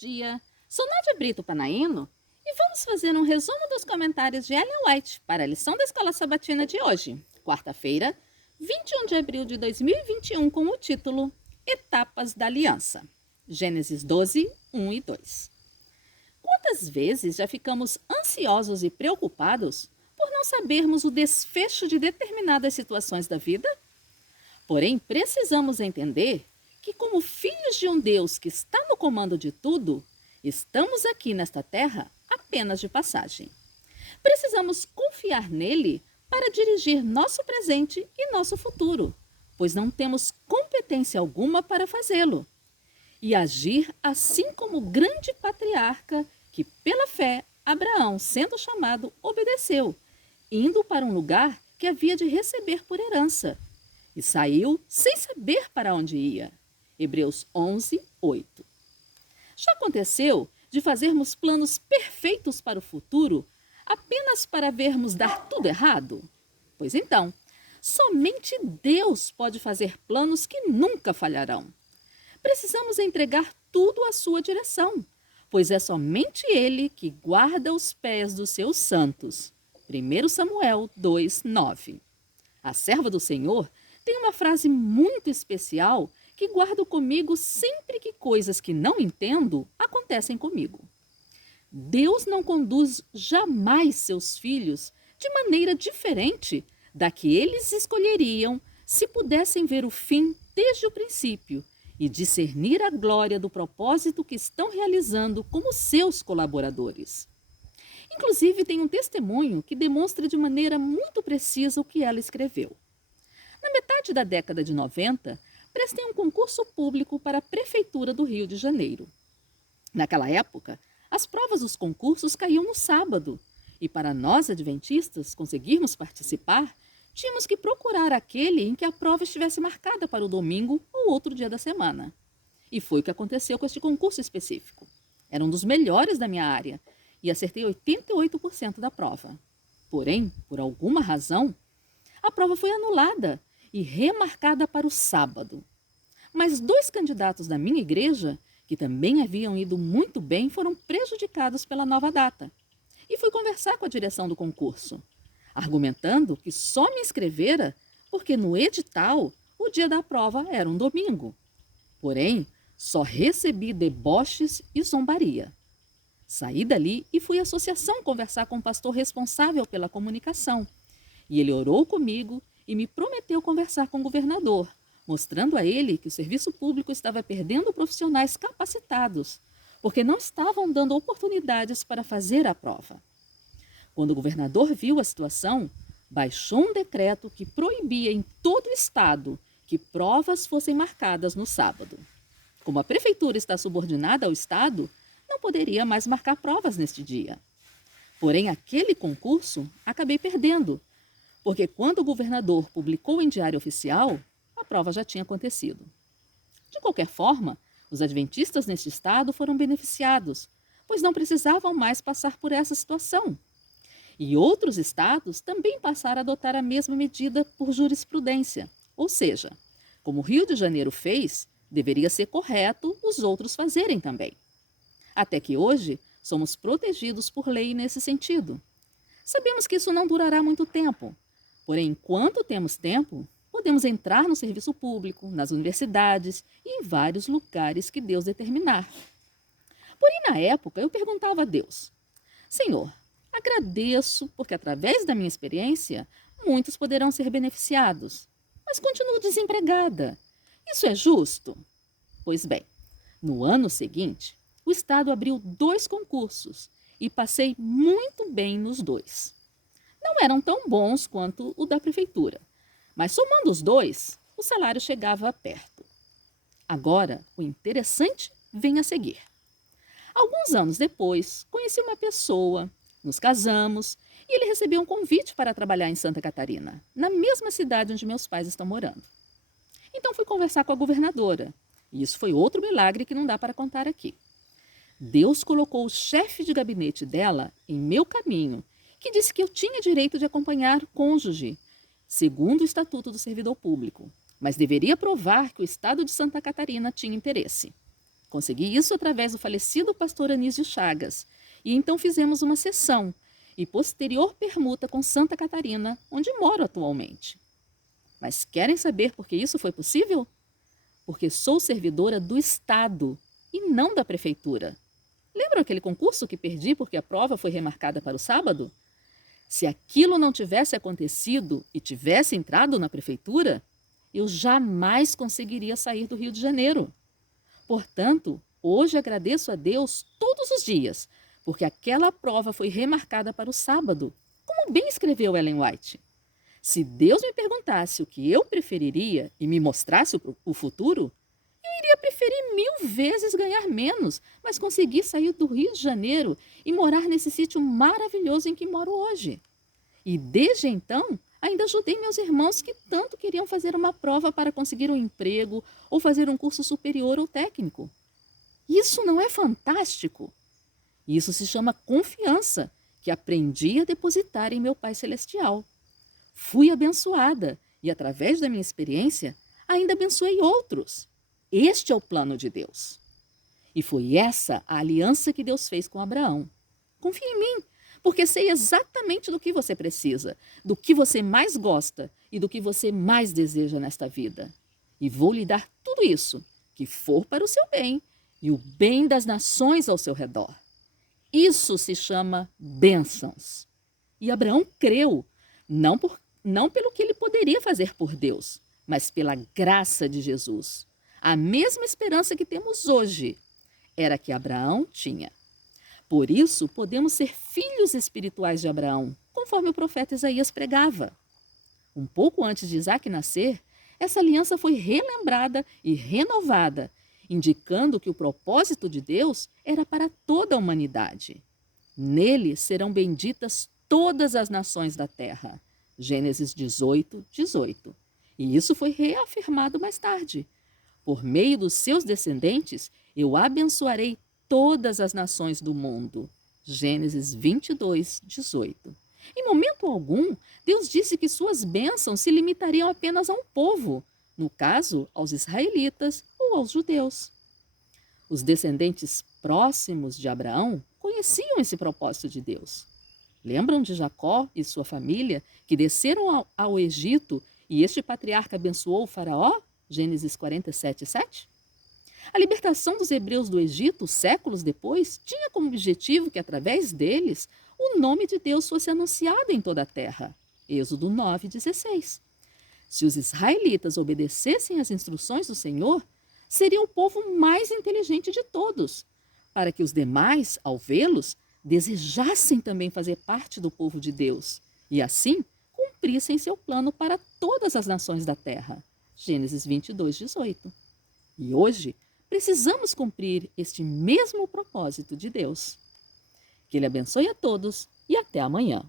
dia, sou Nádia Brito Panaino e vamos fazer um resumo dos comentários de Ellen White para a lição da Escola Sabatina de hoje, quarta-feira, 21 de abril de 2021, com o título Etapas da Aliança, Gênesis 12, 1 e 2. Quantas vezes já ficamos ansiosos e preocupados por não sabermos o desfecho de determinadas situações da vida? Porém, precisamos entender que, como filhos de um Deus que está no comando de tudo, estamos aqui nesta terra apenas de passagem. Precisamos confiar nele para dirigir nosso presente e nosso futuro, pois não temos competência alguma para fazê-lo. E agir assim como o grande patriarca que, pela fé, Abraão, sendo chamado, obedeceu, indo para um lugar que havia de receber por herança. E saiu sem saber para onde ia. Hebreus 11, 8. Já aconteceu de fazermos planos perfeitos para o futuro apenas para vermos dar tudo errado? Pois então, somente Deus pode fazer planos que nunca falharão. Precisamos entregar tudo à sua direção, pois é somente Ele que guarda os pés dos seus santos. 1 Samuel 2, 9. A serva do Senhor tem uma frase muito especial que guardo comigo sempre que coisas que não entendo acontecem comigo. Deus não conduz jamais seus filhos de maneira diferente da que eles escolheriam se pudessem ver o fim desde o princípio e discernir a glória do propósito que estão realizando como seus colaboradores. Inclusive, tem um testemunho que demonstra de maneira muito precisa o que ela escreveu. Na metade da década de 90, prestei um concurso público para a Prefeitura do Rio de Janeiro. Naquela época, as provas dos concursos caíam no sábado, e para nós adventistas conseguirmos participar, tínhamos que procurar aquele em que a prova estivesse marcada para o domingo ou outro dia da semana. E foi o que aconteceu com este concurso específico. Era um dos melhores da minha área, e acertei 88% da prova. Porém, por alguma razão, a prova foi anulada e remarcada para o sábado. Mas 2 candidatos da minha igreja, que também haviam ido muito bem, foram prejudicados pela nova data. E fui conversar com a direção do concurso, argumentando que só me inscrevera porque no edital o dia da prova era um domingo. Porém, só recebi deboches e zombaria. Saí dali e fui à associação conversar com o pastor responsável pela comunicação. E ele orou comigo e me prometeu conversar com o governador, mostrando a ele que o serviço público estava perdendo profissionais capacitados, porque não estavam dando oportunidades para fazer a prova. Quando o governador viu a situação, baixou um decreto que proibia em todo o estado que provas fossem marcadas no sábado. Como a prefeitura está subordinada ao estado, não poderia mais marcar provas neste dia. Porém, aquele concurso acabei perdendo, porque quando o governador publicou em diário oficial, a prova já tinha acontecido. De qualquer forma, os adventistas neste estado foram beneficiados, pois não precisavam mais passar por essa situação. E outros estados também passaram a adotar a mesma medida por jurisprudência, ou seja, como o Rio de Janeiro fez, deveria ser correto os outros fazerem também. Até que hoje, somos protegidos por lei nesse sentido. Sabemos que isso não durará muito tempo, porém, enquanto temos tempo, podemos entrar no serviço público, nas universidades e em vários lugares que Deus determinar. Porém, na época, eu perguntava a Deus: Senhor, agradeço porque, através da minha experiência, muitos poderão ser beneficiados, mas continuo desempregada. Isso é justo? Pois bem, no ano seguinte, o Estado abriu 2 concursos e passei muito bem nos 2. Não eram tão bons quanto o da prefeitura, mas somando os 2, o salário chegava perto. Agora, o interessante vem a seguir. Alguns anos depois, conheci uma pessoa, nos casamos e ele recebeu um convite para trabalhar em Santa Catarina, na mesma cidade onde meus pais estão morando. Então fui conversar com a governadora, e isso foi outro milagre que não dá para contar aqui. Deus colocou o chefe de gabinete dela em meu caminho, que disse que eu tinha direito de acompanhar o cônjuge, segundo o Estatuto do Servidor Público, mas deveria provar que o Estado de Santa Catarina tinha interesse. Consegui isso através do falecido pastor Anísio Chagas. E então fizemos uma sessão e posterior permuta com Santa Catarina, onde moro atualmente. Mas querem saber por que isso foi possível? Porque sou servidora do Estado e não da Prefeitura. Lembram aquele concurso que perdi porque a prova foi remarcada para o sábado? Se aquilo não tivesse acontecido e tivesse entrado na Prefeitura, eu jamais conseguiria sair do Rio de Janeiro. Portanto, hoje agradeço a Deus todos os dias, porque aquela prova foi remarcada para o sábado, como bem escreveu Ellen White. Se Deus me perguntasse o que eu preferiria e me mostrasse o futuro, eu iria preferir 1000 vezes ganhar menos, mas conseguir sair do Rio de Janeiro e morar nesse sítio maravilhoso em que moro hoje. E desde então, ainda ajudei meus irmãos que tanto queriam fazer uma prova para conseguir um emprego ou fazer um curso superior ou técnico. Isso não é fantástico? Isso se chama confiança, que aprendi a depositar em meu Pai Celestial. Fui abençoada e, através da minha experiência, ainda abençoei outros. Este é o plano de Deus. E foi essa a aliança que Deus fez com Abraão. Confie em mim, porque sei exatamente do que você precisa, do que você mais gosta e do que você mais deseja nesta vida. E vou lhe dar tudo isso, que for para o seu bem e o bem das nações ao seu redor. Isso se chama bênçãos. E Abraão creu, não pelo que ele poderia fazer por Deus, mas pela graça de Jesus. A mesma esperança que temos hoje era que Abraão tinha. Por isso, podemos ser filhos espirituais de Abraão, conforme o profeta Isaías pregava. Um pouco antes de Isaac nascer, essa aliança foi relembrada e renovada, indicando que o propósito de Deus era para toda a humanidade. Nele serão benditas todas as nações da terra. Gênesis 18, 18. E isso foi reafirmado mais tarde. Por meio dos seus descendentes, eu abençoarei todas as nações do mundo. Gênesis 22, 18. Em momento algum, Deus disse que suas bênçãos se limitariam apenas a um povo, no caso, aos israelitas ou aos judeus. Os descendentes próximos de Abraão conheciam esse propósito de Deus. Lembram de Jacó e sua família que desceram ao Egito e este patriarca abençoou o faraó? Gênesis 47, 7? A libertação dos hebreus do Egito, séculos depois, tinha como objetivo que, através deles, o nome de Deus fosse anunciado em toda a terra. Êxodo 9, 16. Se os israelitas obedecessem às instruções do Senhor, seriam o povo mais inteligente de todos, para que os demais, ao vê-los, desejassem também fazer parte do povo de Deus e, assim, cumprissem seu plano para todas as nações da terra. Gênesis 22, 18. E hoje, precisamos cumprir este mesmo propósito de Deus. Que Ele abençoe a todos e até amanhã.